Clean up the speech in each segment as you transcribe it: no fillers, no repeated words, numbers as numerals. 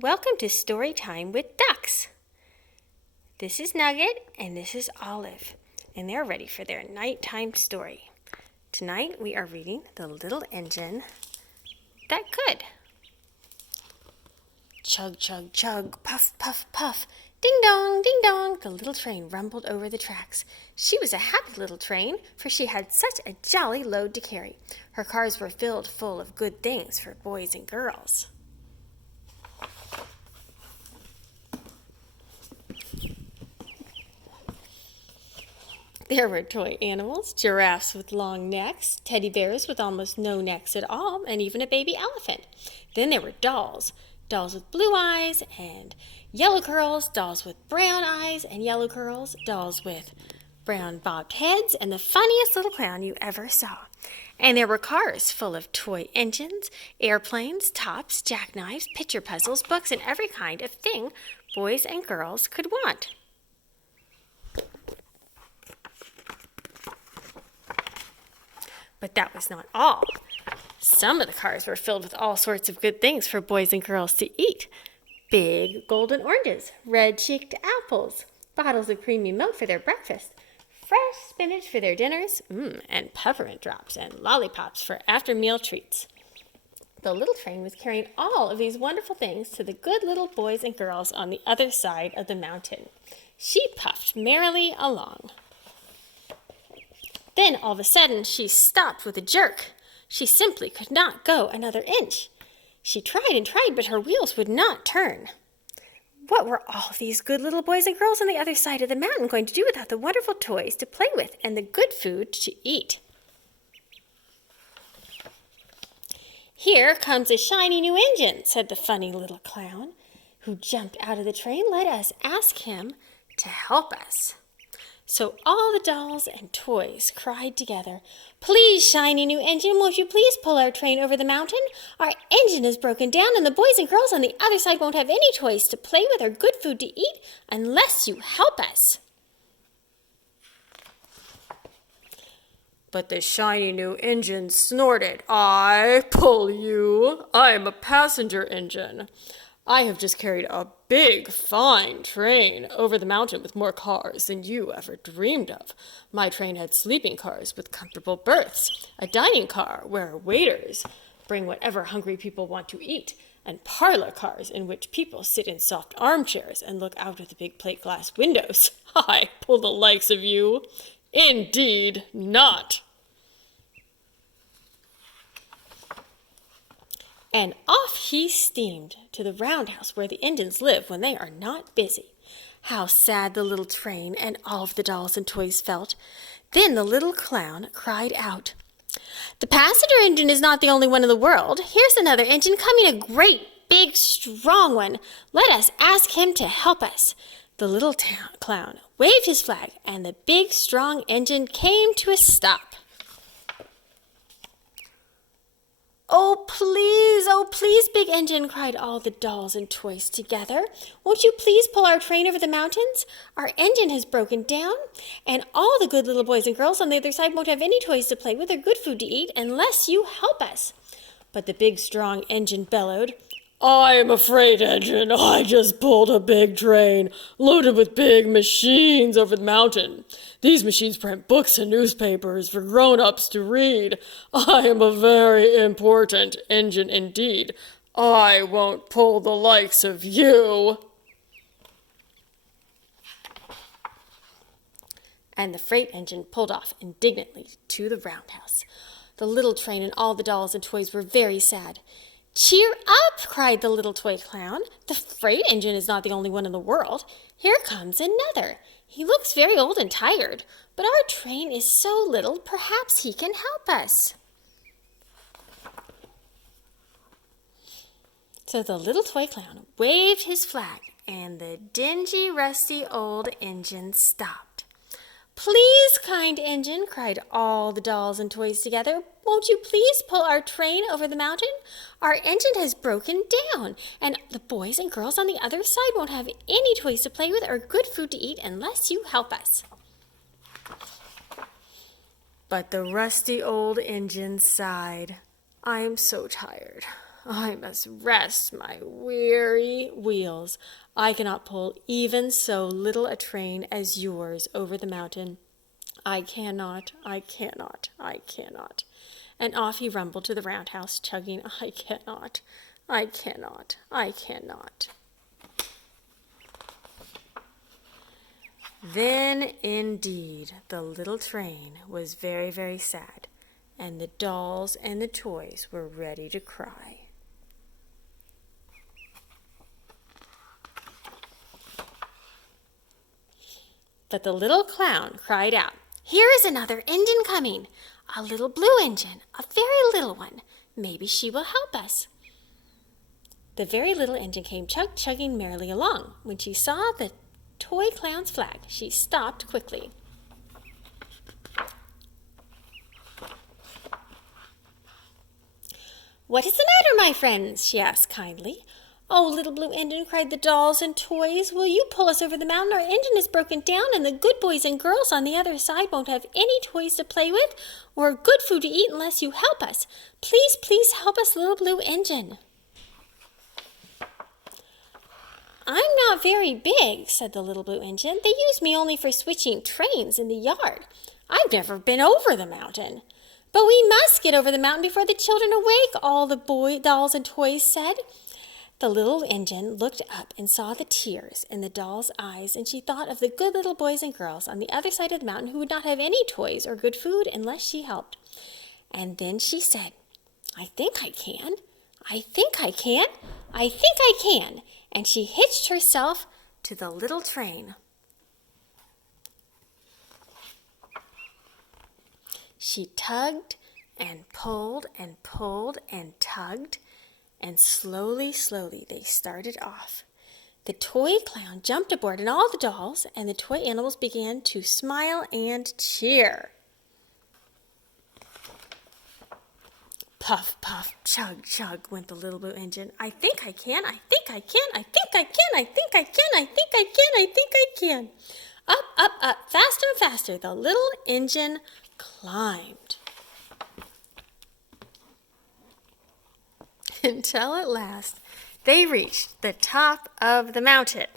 Welcome to Story Time with Ducks. This is Nugget and this is Olive, and they're ready for their nighttime story. Tonight we are reading The Little Engine That Could. Chug, chug, chug, puff, puff, puff. Ding dong, ding dong, the little train rumbled over the tracks. She was a happy little train, for she had such a jolly load to carry. Her cars were filled full of good things for boys and girls. There were toy animals, giraffes with long necks, teddy bears with almost no necks at all, and even a baby elephant. Then there were dolls with blue eyes and yellow curls, dolls with brown eyes and yellow curls, dolls with brown bobbed heads, and the funniest little clown you ever saw. And there were cars full of toy engines, airplanes, tops, jackknives, picture puzzles, books, and every kind of thing boys and girls could want. But that was not all. Some of the cars were filled with all sorts of good things for boys and girls to eat. Big golden oranges, red-cheeked apples, bottles of creamy milk for their breakfast, fresh spinach for their dinners, and peppermint drops and lollipops for after-meal treats. The little train was carrying all of these wonderful things to the good little boys and girls on the other side of the mountain. She puffed merrily along. Then, all of a sudden, she stopped with a jerk. She simply could not go another inch. She tried and tried, but her wheels would not turn. What were all of these good little boys and girls on the other side of the mountain going to do without the wonderful toys to play with and the good food to eat? "Here comes a shiny new engine," said the funny little clown, who jumped out of the train. "Let us ask him to help us." So all the dolls and toys cried together, "Please, shiny new engine, won't you please pull our train over the mountain? Our engine is broken down, and the boys and girls on the other side won't have any toys to play with or good food to eat unless you help us." But the shiny new engine snorted, "I pull you. I'm a passenger engine. I have just carried a big, fine train over the mountain with more cars than you ever dreamed of. My train had sleeping cars with comfortable berths, a dining car where waiters bring whatever hungry people want to eat, and parlor cars in which people sit in soft armchairs and look out of the big plate glass windows. I pull the likes of you. Indeed not." And off he steamed to the roundhouse where the engines live when they are not busy. How sad the little train and all of the dolls and toys felt. Then the little clown cried out, "The passenger engine is not the only one in the world. Here's another engine coming, a great, big, strong one. Let us ask him to help us." The little clown waved his flag, and the big, strong engine came to a stop. Oh, please, big engine," cried all the dolls and toys together. "Won't you please pull our train over the mountains? Our engine has broken down, and all the good little boys and girls on the other side won't have any toys to play with or good food to eat unless you help us." But the big, strong engine bellowed, "I'm a freight engine. I just pulled a big train loaded with big machines over the mountain. These machines print books and newspapers for grown-ups to read. I am a very important engine indeed. I won't pull the likes of you." And the freight engine pulled off indignantly to the roundhouse. The little train and all the dolls and toys were very sad. "Cheer up," cried the little toy clown. "The freight engine is not the only one in the world. Here comes another. He looks very old and tired, but our train is so little, perhaps he can help us." So the little toy clown waved his flag, and the dingy, rusty old engine stopped. "Please, kind engine," cried all the dolls and toys together, "won't you please pull our train over the mountain? Our engine has broken down, and the boys and girls on the other side won't have any toys to play with or good food to eat unless you help us." But the rusty old engine sighed. "I am so tired. I must rest my weary wheels. I cannot pull even so little a train as yours over the mountain. I cannot, I cannot, I cannot. And off he rumbled to the roundhouse, chugging, I cannot, I cannot, I cannot. Then, indeed, the little train was very, very sad, and the dolls and the toys were ready to cry. But the little clown cried out, Here is another engine coming, a little blue engine, a very little one. Maybe she will help us. The very little engine came chugging merrily along. When she saw the toy clown's flag, she stopped quickly. What is the matter, my friends? She asked kindly. Oh, little blue engine, cried the dolls and toys, will you pull us over the mountain? Our engine is broken down, and the good boys and girls on the other side won't have any toys to play with or good food to eat unless you help us. Please, please help us, little blue engine. I'm not very big, said the little blue engine. They use me only for switching trains in the yard. I've never been over the mountain. But we must get over the mountain before the children awake, all the dolls and toys said. The little engine looked up and saw the tears in the doll's eyes, and she thought of the good little boys and girls on the other side of the mountain who would not have any toys or good food unless she helped. And then she said, I think I can. I think I can. I think I can. And she hitched herself to the little train. She tugged and pulled and pulled and tugged, and slowly, slowly they started off. The toy clown jumped aboard, and all the dolls and the toy animals began to smile and cheer. Puff, puff, chug, chug, went the little blue engine. I think I can, I think I can, I think I can, I think I can, I think I can, I think I can. Up, up, up, faster and faster, the little engine climbed. Until at last they reached the top of the mountain.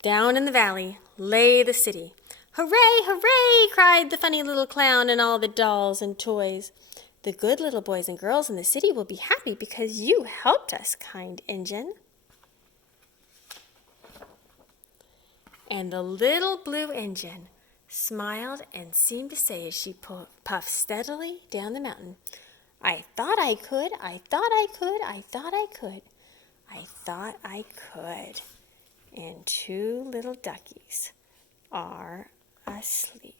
Down in the valley lay the city. Hooray, hooray, cried the funny little clown and all the dolls and toys. The good little boys and girls in the city will be happy because you helped us, kind engine. And the little blue engine smiled and seemed to say as she puffed steadily down the mountain, I thought I could, I thought I could, I thought I could, I thought I could. And two little duckies are asleep.